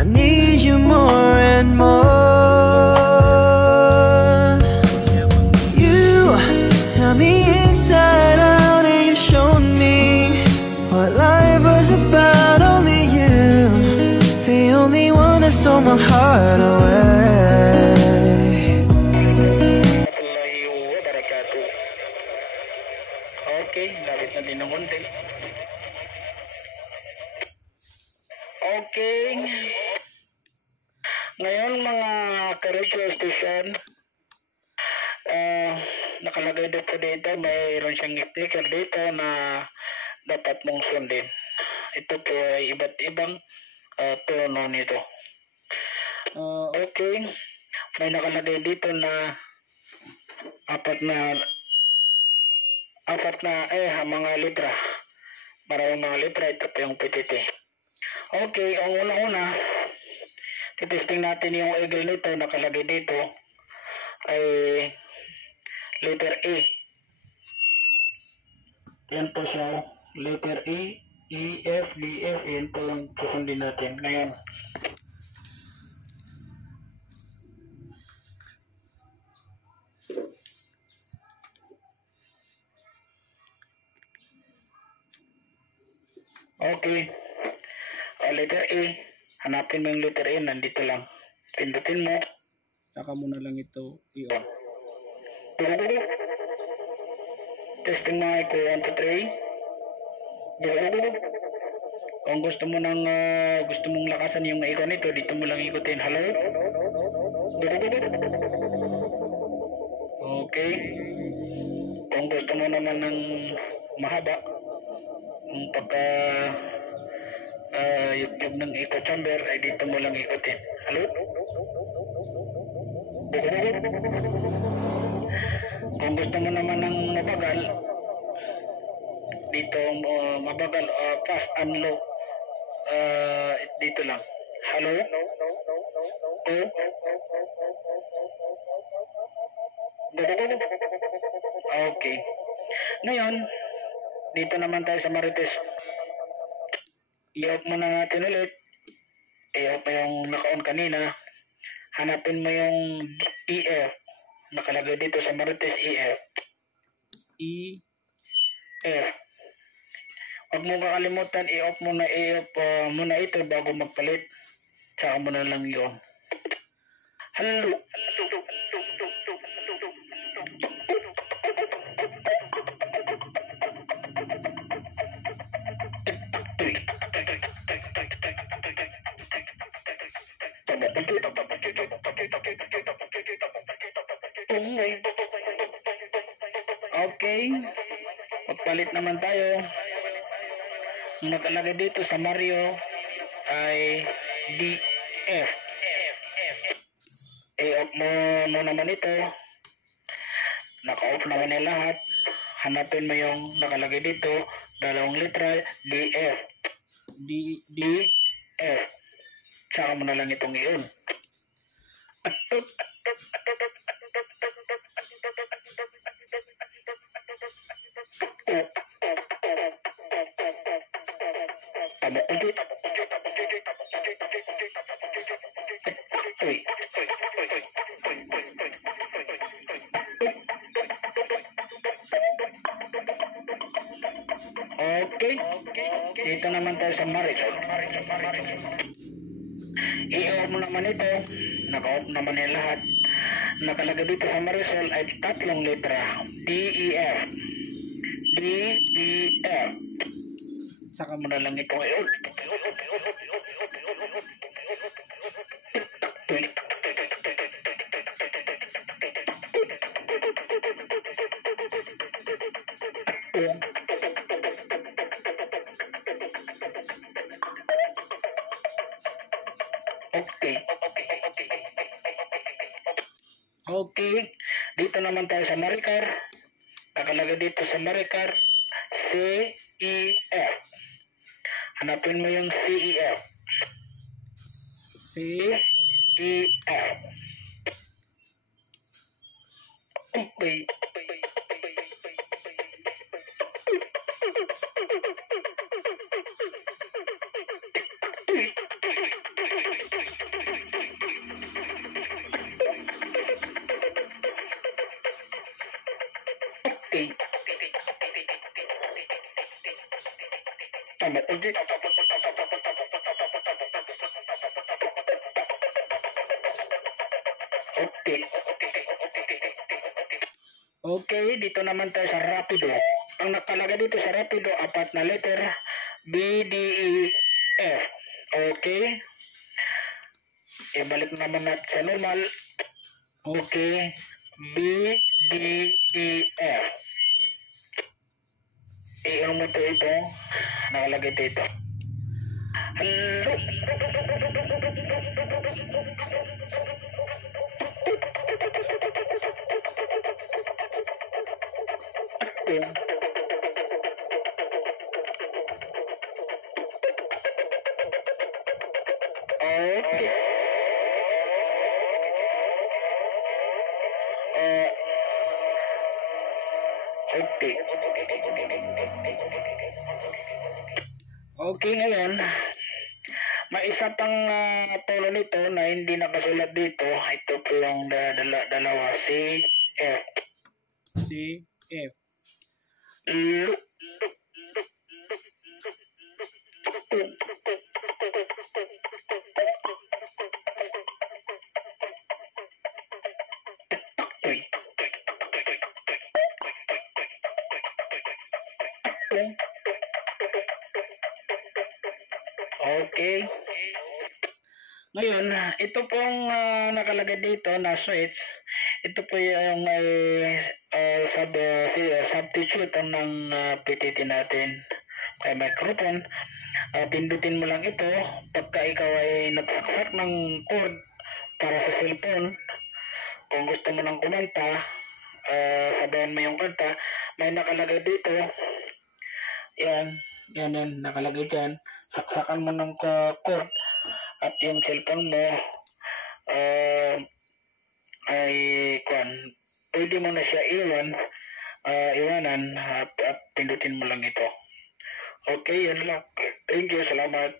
I need you more and more. You tell me inside out and you showed me what life was about. Only you, the only one that stole my heart away. Okay, lapit na din ng konti. Okay. Ngayon mga ka-radio station, nakalagay dito mayroon siyang sticker dito na dapat mong sundin. Ito po ay iba't ibang tono nito. Okay. May nakalagay dito na apat na mga litra. Maraming mga litra, ito po yung PTT. Okay, ang una-una, titesting natin yung eagle nito, nakalagay dito ay letter A. Yan po siya, letter A, E, F, D, F, yan po yung susundin natin. Ngayon, okay. Letter A. Hanapin mo yung letter A. Nandito lang. Pindutin mo. Saka mo na lang ito i-on. Testing mo ko 1, 2, 3. Kung gusto mo gusto mong lakasan yung ikon nito, dito mo lang ikutin. Hello? Okay. Kung gusto mo naman ng mahaba, yung pagka YouTube ng echo chamber ay dito mo lang ikutin. Hello? Kung gusto mo naman ng mabagal, dito mabagal, fast and low, dito lang. Hello? Oh? Okay. Ngayon, dito naman tayo sa Marites. I-off mo na natin ulit. I-off mo yung naka-on kanina. Hanapin mo yung EF. Nakalagay dito sa Marites EF. EF. Huwag mo kakalimutan, i-off mo na muna ito bago magpalit. Tsaka mo na lang yun. Hello. Okay. Magpalit naman tayo. Nakalagay dito sa Mario ay DF. I-off mo naman ito. Naka-off naman na lahat. Hanapin mo yung nakalagay dito, 2 litra, DF. DF. Saka mo na lang itong i-on. Okay. Dito naman tayo sa Marisol. I-off mo naman ito. Naka-off naman yung lahat. Nakalagay dito sa Marisol ay 3 litra. DEF. DEF. Saka mo na lang ito i-on. Okay. Dito naman tayo sa Maricar. Nakalagay dito sa Maricar CEF. Hanapin mo yung CEF. CEF. Okay. salamat. Okay. Okay, dito naman tayo sa Rapido. Ang nakalagay dito sa Rapido, 4 na letter, B, D, E, F. Okay. Ibalik naman natin sa normal. Okay. B, D, E, F. I-on mo ito. Nakalagay dito. Hello. Okay. Okay. Okay, ngayon, may isa pang tono nito na hindi nakasulat dito. Ito po yung dalawa, C, F. C, F. Okay. Ngayon, ito pong nakalagay dito na switch. Ito po yung substitute ng PTT natin kay microphone. Pindutin mo lang ito pagka ikaw ay nagsaksak ng cord para sa cellphone. Kung gusto mo ng kumanta, sabihin mo yung kanta, may nakalagay dito. Yan, nakalagay dyan. Saksakan mo ng cord at yung cellphone mo pwede mo na siya iwanan at pindutin mo lang ito. Okay, yan lang. Thank you, salamat.